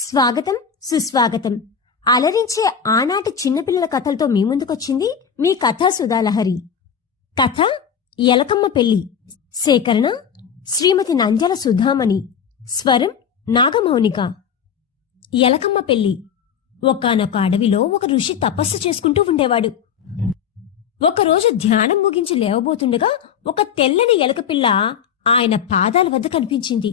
స్వాగతం సుస్వాగతం. అలరించే ఆనాటి చిన్నపిల్లల కథలతో మీ ముందుకొచ్చింది మీ కథా సుధాలహరి. కథ ఎలకమ్మ పెళ్లి. సేకరణ శ్రీమతి నంజల సుధామణి. స్వరం నాగమౌనిక. ఎలకమ్మ పెళ్లి. ఒకానొక అడవిలో ఒక ఋషి తపస్సు చేసుకుంటూ ఉండేవాడు. ఒకరోజు ధ్యానం ముగించి లేవబోతుండగా ఒక తెల్లని ఎలకపిల్ల ఆయన పాదాల వద్ద కనిపించింది.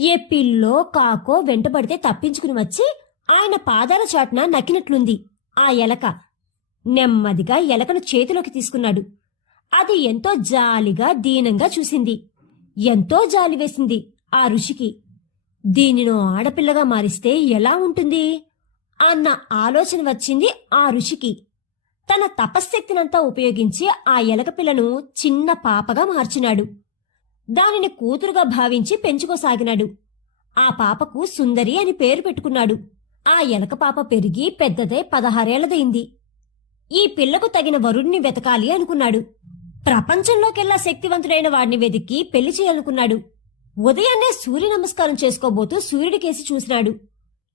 ఏ పిల్లో కాకో వెంటబడితే తప్పించుకుని వచ్చి ఆయన పాదాల చాటున నక్కినట్లుంది ఆ ఎలక. నెమ్మదిగా ఎలకను చేతిలోకి తీసుకున్నాడు. అది ఎంతో జాలిగా దీనంగా చూసింది. ఎంతో జాలి వేసింది ఆ ఋషికి. దీనినో ఆడపిల్లగా మారిస్తే ఎలా ఉంటుంది అన్న ఆలోచన వచ్చింది ఆ ఋషికి. తన తపశ్శక్తినంతా ఉపయోగించి ఆ ఎలక పిల్లను చిన్న పాపగా మార్చినాడు. దానిని కూతురుగా భావించి పెంచుకోసాగినాడు. ఆ పాపకు సుందరి అని పేరు పెట్టుకున్నాడు. ఆ ఎలక పాప పెరిగి పెద్దదై 16 ఏళ్లదైంది. ఈ పిల్లకు తగిన వరుడిని వెతకాలి అనుకున్నాడు. ప్రపంచంలోకెల్లా శక్తివంతుడైన వాడిని వెతికి పెళ్లి చేయాలనుకున్నాడు. ఉదయాన్నే సూర్య నమస్కారం చేసుకోబోతూ సూర్యుడికేసి చూసినాడు.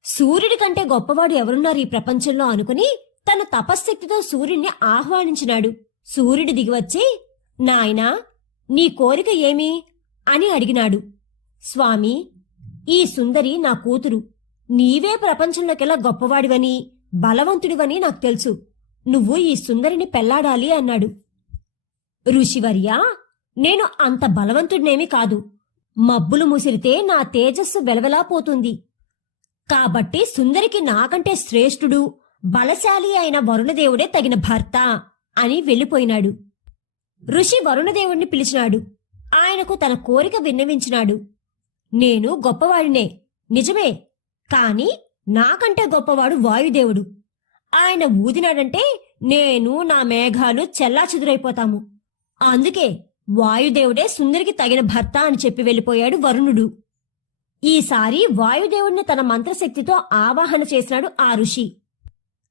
సూర్యుడి కంటే గొప్పవాడు ఎవరున్నారు ఈ ప్రపంచంలో అనుకుని తన తపశ్శక్తితో సూర్యుడిని ఆహ్వానించినాడు. సూర్యుడు దిగివచ్చి, నాయనా, నీ కోరిక ఏమి అని అడిగినాడు. స్వామి, ఈ సుందరి నా కూతురు. నీవే ప్రపంచంలోకెల్లా గొప్పవాడివని బలవంతుడివని నాకు తెలుసు. నువ్వు ఈ సుందరిని పెళ్లాడాలి అన్నాడు. ఋషివర్యా, నేను అంత బలవంతుడినేమీ కాదు. మబ్బులు ముసిరితే నా తేజస్సు వెలవెలాపోతుంది. కాబట్టి సుందరికి నాకంటే శ్రేష్ఠుడు బలశాలి అయిన వరుణదేవుడే తగిన భర్త అని వెళ్ళిపోయినాడు. ఋషి వరుణదేవుణ్ణి పిలిచినాడు. ఆయనకు తన కోరిక విన్నవించినాడు. నేను గొప్పవాడినే, నిజమే. కాని నాకంటే గొప్పవాడు వాయుదేవుడు. ఆయన ఊదినాడంటే నేను నా మేఘాలు చెల్లాచెదురైపోతాము. అందుకే వాయుదేవుడే సుందరికి తగిన భర్త అని చెప్పి వెళ్ళిపోయాడు వరుణుడు. ఈసారి వాయుదేవుడిని తన మంత్రశక్తితో ఆవాహన చేసినాడు ఆ ఋషి.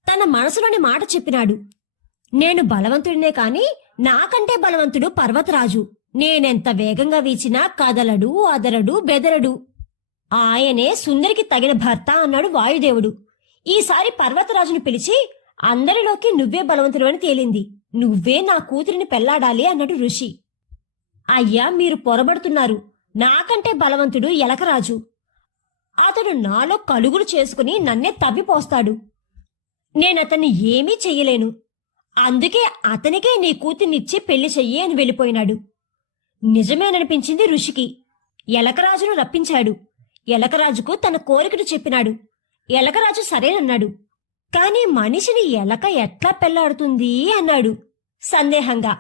తన మనసులోని మాట చెప్పినాడు. నేను బలవంతుడినే కాని నాకంటే బలవంతుడు పర్వతరాజు. నేనెంత వేగంగా వీచినా కదలడు, అదరడు, బెదరడు. ఆయనే సుందరికి తగిన భర్త అన్నాడు వాయుదేవుడు. ఈసారి పర్వతరాజును పిలిచి, అందరిలోకి నువ్వే బలవంతుడు అని తేలింది. నువ్వే నా కూతురిని పెళ్లాడాలి అన్నాడు ఋషి. అయ్యా, మీరు పొరబడుతున్నారు. నాకంటే బలవంతుడు ఎలకరాజు. అతడు నాలో కలుగులు చేసుకుని నన్నే తవ్విపోస్తాడు. నేనతన్ని ఏమీ చెయ్యలేను. అందుకే అతనికే నీ కూతుర్నిచ్చి పెళ్లి చెయ్యి అని వెళ్ళిపోయినాడు. నిజమేననిపించింది ఋషికి. ఎలకరాజును రప్పించాడు. ఎలకరాజుకు తన కోరికను చెప్పినాడు. ఎలకరాజు సరేనన్నాడు. కాని మనిషిని ఎలక ఎట్లా పెళ్లాడుతుంది అన్నాడు సందేహంగా.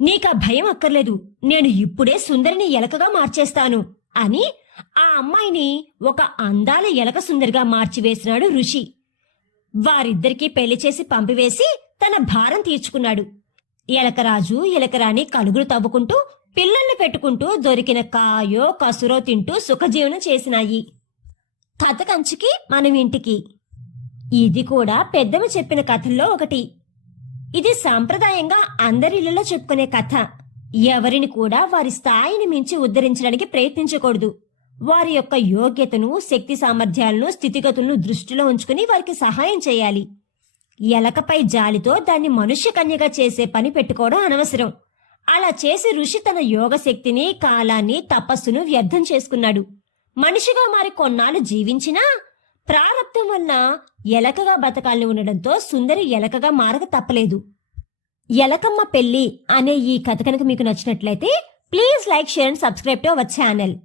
నీకా భయం అక్కర్లేదు. నేను ఇప్పుడే సుందరిని ఎలకగా మార్చేస్తాను అని ఆ అమ్మాయిని ఒక అందాల ఎలక సుందరిగా మార్చివేసినాడు ఋషి. వారిద్దరికీ పెళ్లి చేసి పంపివేసి తన భారం తీర్చుకున్నాడు. ఎలకరాజు ఎలకరాణి కలుగులు తవ్వుకుంటూ పిల్లల్ని పెట్టుకుంటూ దొరికిన కాయో కసురో తింటూ సుఖజీవనం చేసినాయి. కథ కంచికి మనం ఇంటికి. ఇది కూడా పెద్దమ్మ చెప్పిన కథల్లో ఒకటి. ఇది సాంప్రదాయంగా అందరిళ్లలో చెప్పుకునే కథ. ఎవరిని కూడా వారి స్థాయిని మించి ఉద్ధరించడానికి ప్రయత్నించకూడదు. వారి యొక్క యోగ్యతను, శక్తి సామర్థ్యాలను, స్థితిగతులను దృష్టిలో ఉంచుకుని వారికి సహాయం చేయాలి. ఎలకపై జాలితో దాన్ని మనుష్య కన్యగా చేసే పని పెట్టుకోవడం అనవసరం. అలా చేసి ఋషి తన యోగశక్తిని, కాలాన్ని, తపస్సును వ్యర్థం చేసుకున్నాడు. మనిషిగా మారి కొన్నాళ్ళు జీవించినా ప్రారబ్ధం వల్ల ఎలకగా బతకాలని ఉండడంతో సుందరి ఎలకగా మారక తప్పలేదు. ఎలకమ్మ పెళ్లి అనే ఈ కథ కనుక మీకు నచ్చినట్లయితే please like, share and subscribe to our channel.